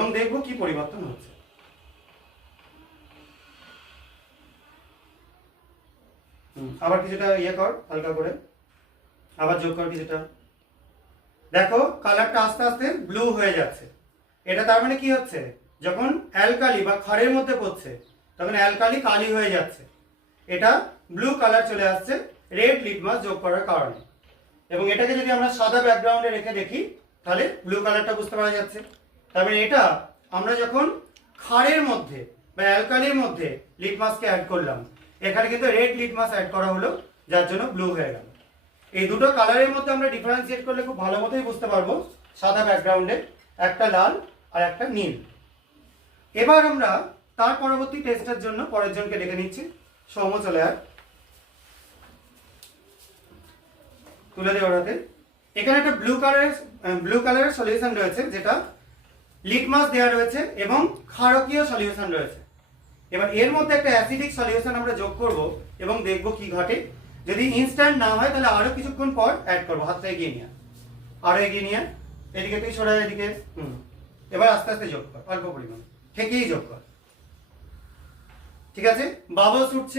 এবং দেখব কি পরিবর্তন হচ্ছে। আবার কিছুটা ইয়ে কর হালকা করে, আবার যোগ কর কিছুটা। দেখো কালারটা আস্তে আস্তে ব্লু হয়ে যাচ্ছে। এটা তার মানে কি হচ্ছে, যখন অ্যালকালি বা ক্ষারের মধ্যে পড়ছে তখন অ্যালকালি কালি হয়ে যাচ্ছে। এটা ব্লু কালার চলে আসছে রেড লিটমাস যোগ করার কারণে। এবং এটাকে যদি আমরা সাদা ব্যাকগ্রাউন্ডে রেখে দেখি তাহলে ব্লু কালারটা বুঝতে পারা যাচ্ছে। তার মানে এটা আমরা যখন ক্ষারের মধ্যে বা অ্যালকালির মধ্যে লিটমাসকে অ্যাড করলাম, এখানে কিন্তু রেড লিটমাস অ্যাড করা হলো, যার জন্য ব্লু হয়ে গেল। এই দুটো কালারের মধ্যে আমরা ডিফারেন্সিয়েট করলে খুব ভালো মতোই বুঝতে পারবো, সাদা ব্যাকগ্রাউন্ডে একটা লাল আর একটা নীল। এবার আমরা তার পরবর্তী টেস্টের জন্য পরের জনকে ডেকে নিচ্ছি। সৌম্য চলে আয়, তুলে দেওয়ার হাতে। এখানে একটা ব্লু কালারের সলিউশন রয়েছে, যেটা লিটমাস দেওয়া রয়েছে এবং ক্ষারকীয় সলিউশন রয়েছে। এবার এর মধ্যে একটা অ্যাসিডিক সলিউশন আমরা যোগ করব এবং দেখব কি ঘটে। যদি ইনস্ট্যান্ট না হয় তাহলে আরো কিছুক্ষণ পর অ্যাড করবো। হাতটা এগিয়ে নিয়ে, আরো এগিয়ে নিয়ে, এদিকে তুই সরা, এদিকে। এবার আস্তে আস্তে যোগ কর, অল্প পরিমাণ থেকেই যোগ কর। ঠিক আছে, বাবলস উঠছে।